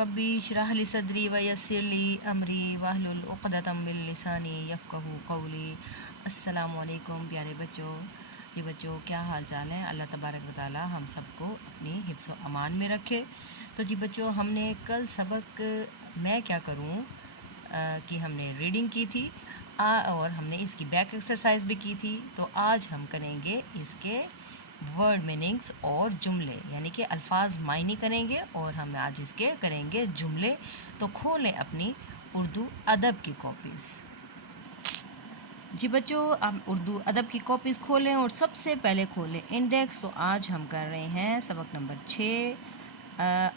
रब्बी इश्रह ली सदरी व यस्सिर ली अमरी वाहलुल उक़दतम मिन लिसानी यफ़क़हू क़ौली। अस्सलामु अलैकुम प्यारे बच्चों। जी बच्चों, क्या हाल चाल है? अल्लाह तबारक व तआला हम सबको अपनी हिफ्ज़ व अमान में रखे। तो जी बच्चों, हमने कल सबक मैं क्या करूं कि हमने रीडिंग की थी और हमने इसकी बैक एक्सरसाइज भी की थी। तो आज हम करेंगे इसके वर्ड मीनिंग्स और जुमले, यानी कि अल्फाज मायने करेंगे और हम आज इसके करेंगे जुमले। तो खोलें अपनी उर्दू अदब की कॉपीज़। जी बच्चों, आप उर्दू अदब की कॉपीज़ खोलें और सबसे पहले खोलें इंडेक्स। तो आज हम कर रहे हैं सबक नंबर 6।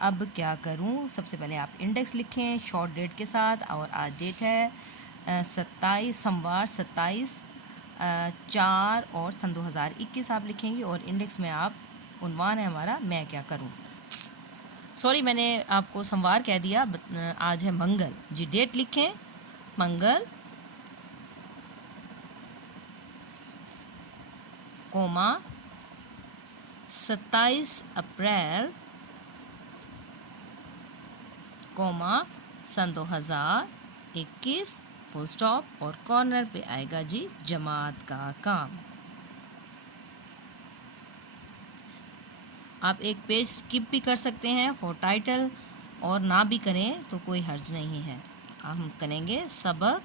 अब क्या करूं, सबसे पहले आप इंडेक्स लिखें शॉर्ट डेट के साथ। और आज डेट है 27 सोमवार 27/4 और सन 2021 आप लिखेंगे। और इंडेक्स में आप उन्वान है हमारा मैं क्या करूं। सॉरी, मैंने आपको सोमवार कह दिया, आज है मंगल। जी डेट लिखें मंगल, कोमा 27 अप्रैल, कोमा सन 2021, फुल स्टॉप। और कॉर्नर पे आएगा जी जमात का काम। आप एक पेज स्किप भी कर सकते हैं फॉर टाइटल, और ना भी करें तो कोई हर्ज नहीं है। हम करेंगे सबक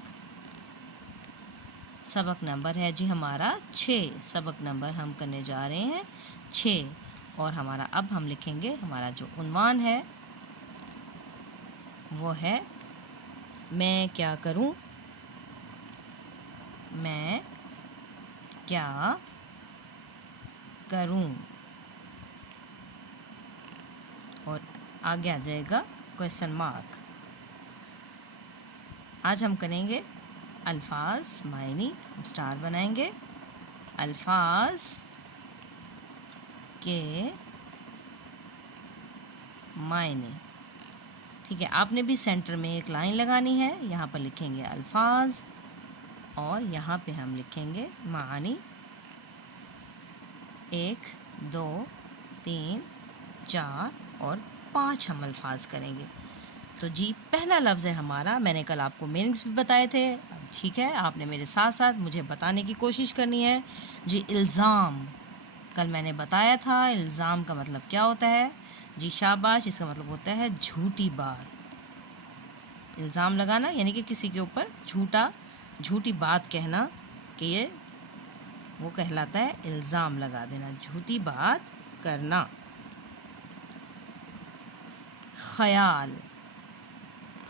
नंबर है जी हमारा 6। सबक नंबर हम करने जा रहे हैं 6। और हमारा अब हम लिखेंगे, हमारा जो उन्वान है वो है मैं क्या करूं। मैं क्या करूं, और आगे आ जाएगा क्वेश्चन मार्क। आज हम करेंगे अल्फाज मायनी, स्टार बनाएंगे अल्फाज के मायने। ठीक है, आपने भी सेंटर में एक लाइन लगानी है। यहाँ पर लिखेंगे अल्फाज और यहाँ पे हम लिखेंगे मानी। 1 2 3 4 और 5 हम अल्फाज करेंगे। तो जी पहला लफ्ज़ है हमारा, मैंने कल आपको मीनिंग्स भी बताए थे। ठीक है, आपने मेरे साथ साथ मुझे बताने की कोशिश करनी है जी। इल्ज़ाम, कल मैंने बताया था इल्ज़ाम का मतलब क्या होता है जी। शाबाश, इसका मतलब होता है झूठी बात। इल्ज़ाम लगाना यानी कि किसी के ऊपर झूठी बात कहना, कि ये वो कहलाता है इल्ज़ाम लगा देना, झूठी बात करना। ख़याल,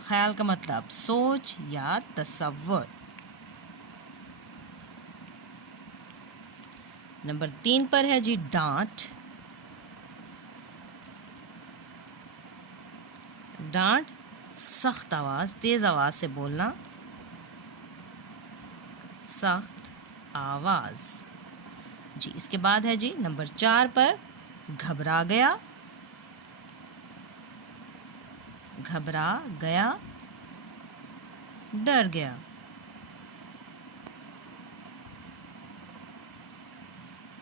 ख़याल का मतलब सोच या तसव्वुर। नंबर 3 पर है जी डांट। डांट सख्त आवाज़, तेज़ आवाज़ से बोलना, सख्त आवाज़ जी। इसके बाद है जी नंबर 4 पर घबरा गया। घबरा गया, डर गया।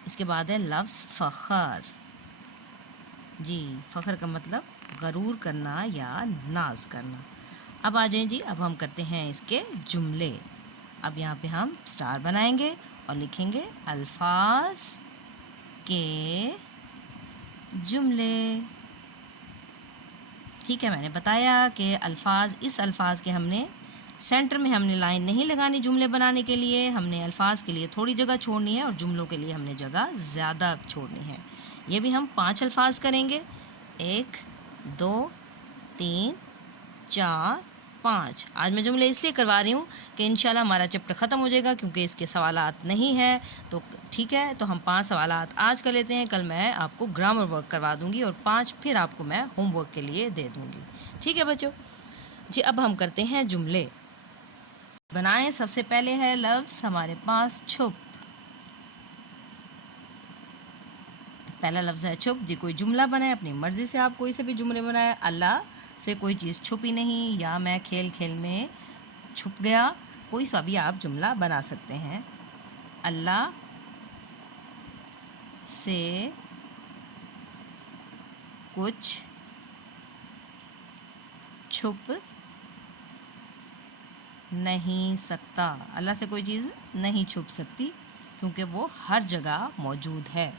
इसके बाद है लफ्ज़ फ़ख्र जी। फ़ख्र का मतलब गरूर करना या नाज करना। अब आ जाएं जी, अब हम करते हैं इसके जुमले। अब यहाँ पे हम स्टार बनाएंगे और लिखेंगे अल्फाज के जुमले। ठीक है, मैंने बताया कि इस अल्फाज के हमने सेंटर में हमने लाइन नहीं लगानी जुमले बनाने के लिए। हमने अल्फाज के लिए थोड़ी जगह छोड़नी है और जुमलों के लिए हमने जगह ज़्यादा छोड़नी है। ये भी हम 5 अल्फाज करेंगे। 1 2 3 4 5। आज मैं जुमले इसलिए करवा रही हूँ कि इंशाल्लाह हमारा चैप्टर ख़त्म हो जाएगा, क्योंकि इसके सवालात नहीं हैं। तो ठीक है, तो हम 5 सवालात आज कर लेते हैं। कल मैं आपको ग्रामर वर्क करवा दूँगी और 5 फिर आपको मैं होमवर्क के लिए दे दूँगी। ठीक है बच्चों जी, अब हम करते हैं जुमले बनाएं। सबसे पहले है लफ्ज़ हमारे पास छुप। पहला लफ्ज़ है छुप जी। कोई जुमला बनाए अपनी मर्ज़ी से, आप कोई से भी जुमले बनाए। अल्लाह से कोई चीज़ छुपी नहीं, या मैं खेल खेल में छुप गया, कोई सा भी आप जुमला बना सकते हैं। अल्लाह से कुछ छुप नहीं सकता। अल्लाह से कोई चीज़ नहीं छुप सकती क्योंकि वो हर जगह मौजूद है।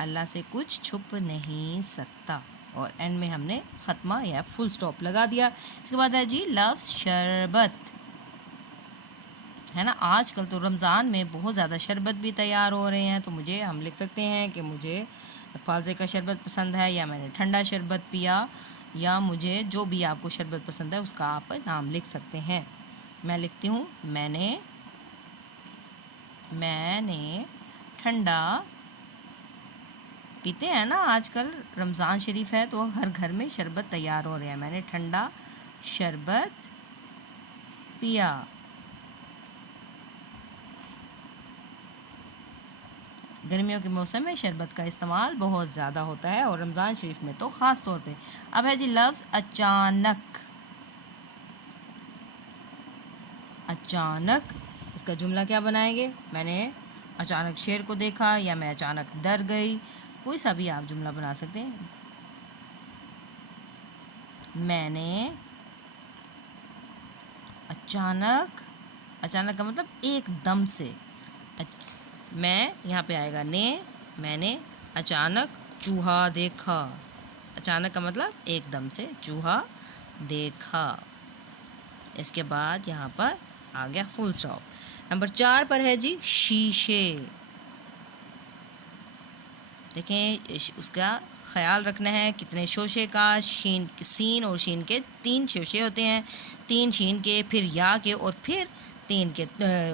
अल्लाह से कुछ छुप नहीं सकता। और एंड में हमने ख़त्मा या फुल स्टॉप लगा दिया। इसके बाद है जी लफ्ज़ शरबत, है ना। आजकल तो रमज़ान में बहुत ज़्यादा शरबत भी तैयार हो रहे हैं, तो मुझे हम लिख सकते हैं कि मुझे फालजे का शरबत पसंद है, या मैंने ठंडा शरबत पिया, या मुझे जो भी आपको शरबत पसंद है उसका आप नाम लिख सकते हैं। मैं लिखती हूँ मैंने ठंडा, पीते हैं ना आजकल, रमज़ान शरीफ है तो हर घर में शरबत तैयार हो रहे हैं। मैंने ठंडा शरबत पिया। गर्मियों के मौसम में शरबत का इस्तेमाल बहुत ज़्यादा होता है और रमज़ान शरीफ में तो ख़ास तौर पे। अब है जी लफ्ज़ अचानक। अचानक, इसका जुमला क्या बनाएंगे? मैंने अचानक शेर को देखा, या मैं अचानक डर गई, कोई सा भी आप जुमला बना सकते हैं। मैंने अचानक, अचानक का मतलब एकदम से। मैं यहाँ पे आएगा ने। मैंने अचानक चूहा देखा। अचानक का मतलब एकदम से, चूहा देखा। इसके बाद यहाँ पर आ गया फुल स्टॉप। नंबर 4 पर है जी शीशे। देखें, उसका ख्याल रखना है कितने शोशे का। सीन और शीन के 3 शोशे होते हैं, 3 शीन के, फिर या के, और फिर 3 के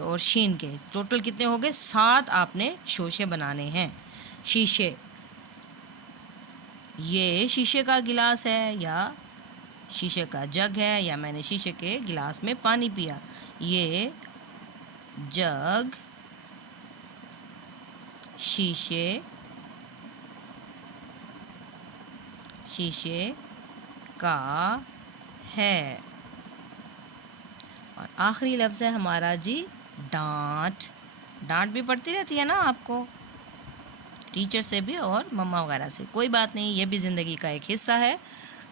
और शीन के। टोटल कितने हो गए? 7 आपने शोशे बनाने हैं। शीशे, ये शीशे का गिलास है, या शीशे का जग है, या मैंने शीशे के गिलास में पानी पिया। ये जग शीशे का है। और आखिरी लफ्ज़ है हमारा जी डांट। डांट भी पड़ती रहती है ना आपको, टीचर से भी और मम्मा वगैरह से। कोई बात नहीं, ये भी ज़िंदगी का एक हिस्सा है।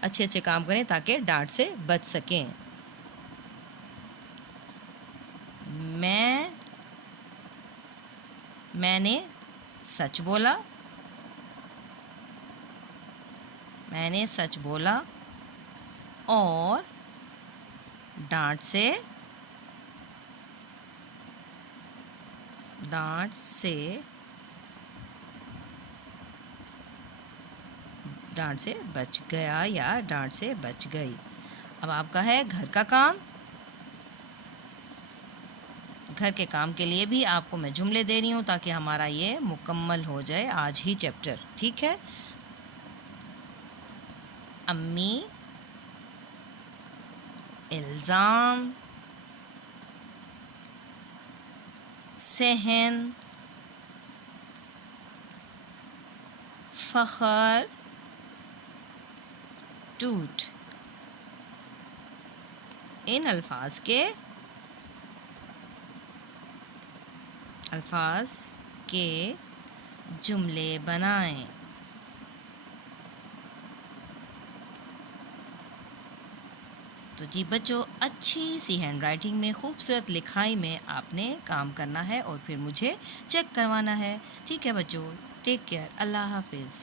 अच्छे अच्छे काम करें ताकि डांट से बच सकें। मैंने सच बोला। मैंने सच बोला और डांट से बच गया, या डांट से बच गई। अब आपका है घर का काम। घर के काम के लिए भी आपको मैं जुमले दे रही हूँ ताकि हमारा ये मुकम्मल हो जाए आज ही चैप्टर, ठीक है। अम्मी इल्ज़ाम, सहन, फ़ख्र, टूट। इन अल्फाज के जुमले बनाएं। तो जी बच्चों, अच्छी सी हैंड राइटिंग में, खूबसूरत लिखाई में आपने काम करना है और फिर मुझे चेक करवाना है, ठीक है बच्चों। टेक केयर, अल्लाह हाफिज़।